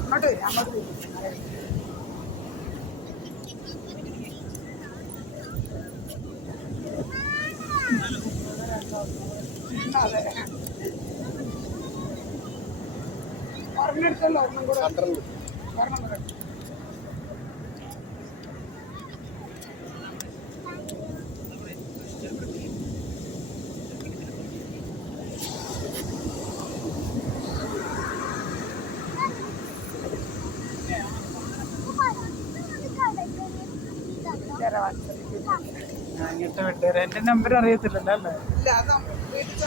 അങ്ങോട്ട് വരും അങ്ങോട്ട് വരും. അതെ ഒരെണ്ണം എടുത്തല്ലോ, ഒരെണ്ണം കൂടെ ഒരെണ്ണം കൂടെ. അങ്ങനത്തെ വെട്ടേര എൻ്റെ നമ്പർ അറിയത്തില്ലല്ലോ അല്ലേ? ഇല്ല, അത് വീട്ടിൽ